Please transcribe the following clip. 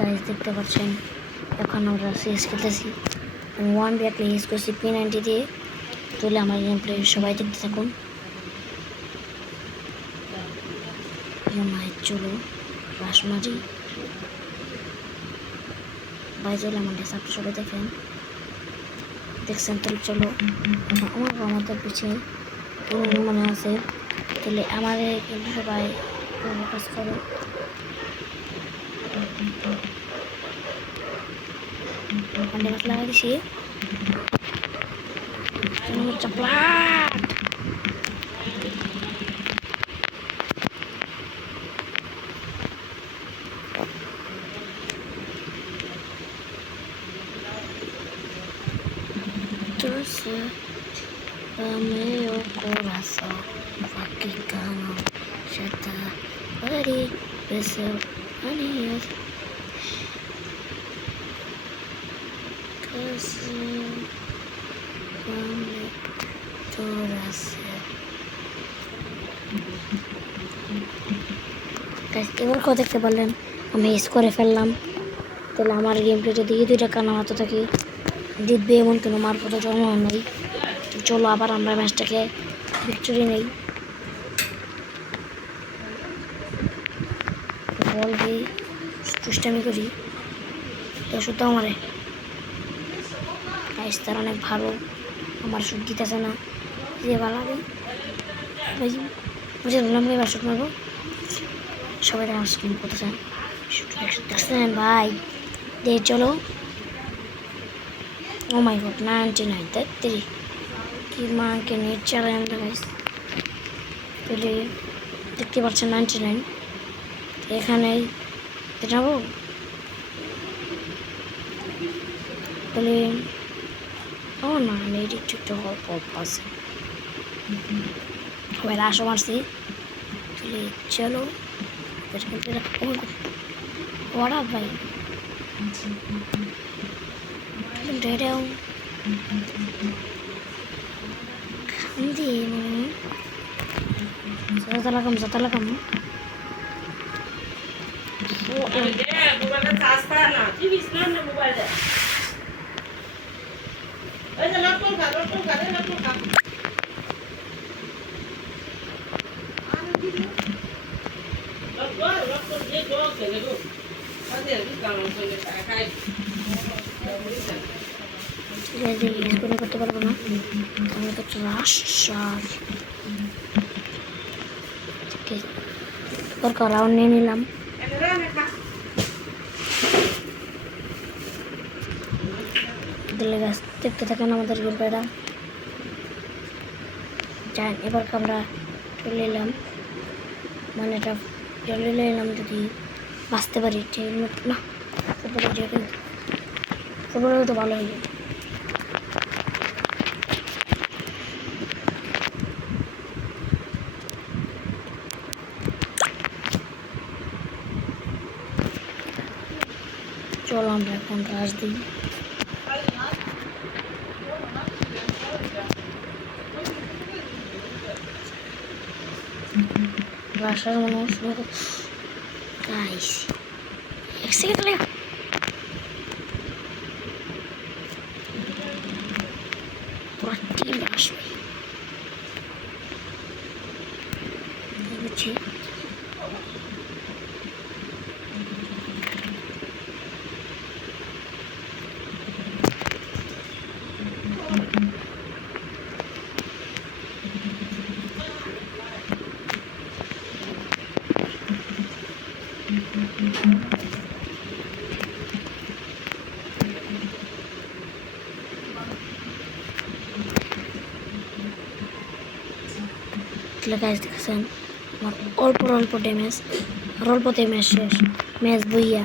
গাইস দেখতে পাচ্ছেন এখন আমরা সিএস খেলতেছি। আমি 1 প্লে ইউজ করছি P90 দিয়ে। তাহলে আমার গেম প্লে সবাই দেখতে থাকুন। চলো রাসমারি ভাই চলে আমার ডেস্ক সবাই দেখেন দেখছেন। তাহলে চলো আমাদের পিছিয়ে মনে আছে। তাহলে আমাদের কিন্তু সবাই কাজ করো। अंडे मसला लगा दिए चपलाट Romeo corazón Vaticano Shata Bari Beso Anios এবার কত দেখতে পারলেন আমি মিস করে ফেললাম। তাহলে আমার গেম প্লেটা দিকে 2 টাকা নামাতে থাকি জিতবে এমন কোনো মারফত জন্ম নেই। চলো আবার আমরা ম্যাচটাকে ভিক্টরি নেই। বল দিয়ে দুষ্টামি করি তো শুধু আমারে তার অনেক ভালো আমার শুট দিতেছে না যে ভালো বুঝে ধরলাম এবার শুট মারবো। সবাই আমার স্ক্রিন করতেছেন দেখছেন ভাই দে চলো। ও মাই গড 99 33 কি মাকে নেট চালাই আমরা গাইস। তাহলে দেখতে পাচ্ছেন 99 এখানে যাবো। তাহলে ও না নেট একটু অল্প আছে সবাই রাশও মারছি। তাহলে চলো ওরা ভাই রেডাও খান্দি মানে যত লাগাম করতে পারবো না আমি তো রাউন্ড নিয়ে নিলাম। দেখতে থাকেন আমাদের গেম প্লেটা যাই। এবার আমরা চলে এলাম মানে এটা চলে এলাম যদি বাঁচতে পারি হেলমেট না তারপরে তো ভালো হয়ে যায়। চলো আমরা এখন রাশ দিই। রাশার মনে হচ্ছে গাইস এক সেকেন্ড লাগে পুরো টিম আসবে বুঝছি। গাইস দেখছেন আমার অল্প ড্যামেজ আর অল্পতে ম্যাচ শেষ ম্যাচ বইয়া